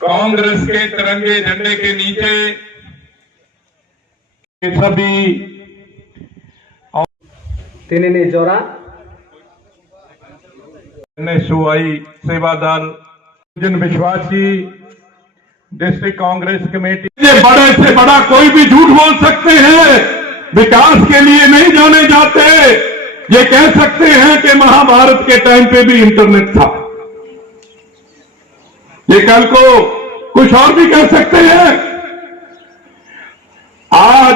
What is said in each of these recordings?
कांग्रेस के तिरंगे झंडे के नीचे सभी तिनी जोरा सुई सेवा दल जन विश्वास की डिस्ट्रिक्ट कांग्रेस कमेटी। बड़े से बड़ा कोई भी झूठ बोल सकते हैं, विकास के लिए नहीं जाने जाते। ये कह सकते हैं कि महाभारत के टाइम पे भी इंटरनेट था, ये कल को कुछ और भी कह सकते हैं। आज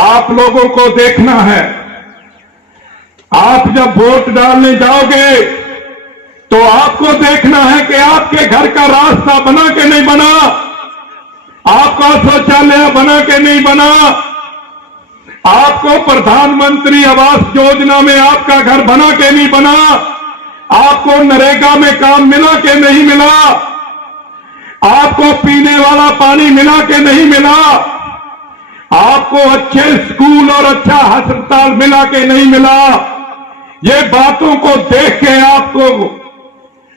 आप लोगों को देखना है, आप जब वोट डालने जाओगे तो आपको देखना है कि आपके घर का रास्ता बना के नहीं बना, आपका शौचालय बना के नहीं बना, आपको प्रधानमंत्री आवास योजना में आपका घर बना के नहीं बना, आपको नरेगा में काम मिला के नहीं मिला, आपको पीने वाला पानी मिला के नहीं मिला, आपको अच्छे स्कूल और अच्छा अस्पताल मिला के नहीं मिला। ये बातों को देख के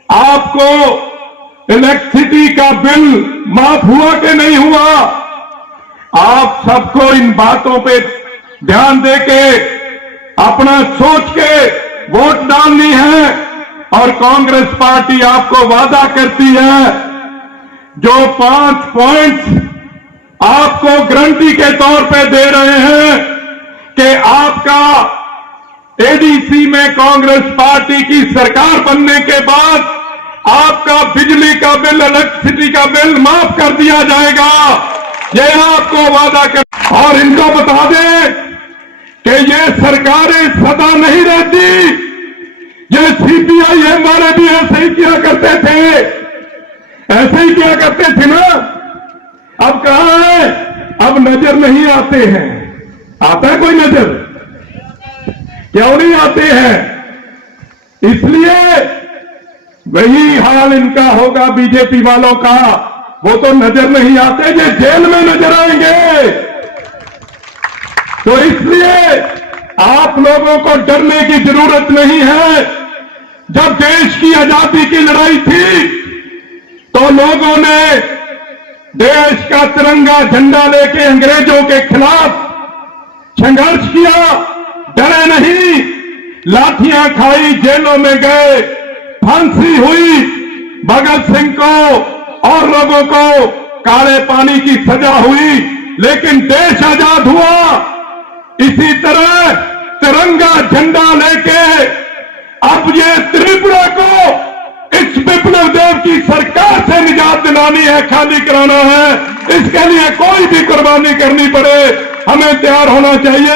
आपको इलेक्ट्रिसिटी का बिल माफ हुआ कि नहीं हुआ? आप सबको इन बातों पे ध्यान देके अपना सोच के वोट डालनी है। और कांग्रेस पार्टी आपको वादा करती है, जो 5 पॉइंट्स आपको गारंटी के तौर पे दे रहे हैं कि आपका एडीसी में कांग्रेस पार्टी की सरकार बनने के बाद आपका बिजली का बिल, इलेक्ट्रिसिटी का बिल माफ कर दिया जाएगा। यह आपको वादा कर। और इनको बता दें कि ये सरकारें सदा नहीं रहती, ये सीपीआई वाले भी ऐसे ही किया करते थे, ऐसे ही किया करते थे ना। अब कहां है? अब नजर नहीं आते हैं। आता है कोई नजर? क्यों नहीं आते हैं? इसलिए वही हाल इनका होगा बीजेपी वालों का। वो तो नजर नहीं आते, ये जेल में नजर आएंगे। तो इसलिए आप लोगों को डरने की जरूरत नहीं है। जब देश की आजादी की लड़ाई थी तो लोगों ने देश का तिरंगा झंडा लेके अंग्रेजों के खिलाफ संघर्ष किया, डरे नहीं, लाठियां खाई, जेलों में गए, फांसी हुई, भगत सिंह को और लोगों को काले पानी की सजा हुई, लेकिन देश आजाद हुआ। इसी तरह तिरंगा झंडा लेके अब ये त्रिपुरा को इस विप्लव देव की सरकार से निजात दिलानी है, खाली कराना है। इसके लिए कोई भी कुर्बानी करनी पड़े, हमें तैयार होना चाहिए।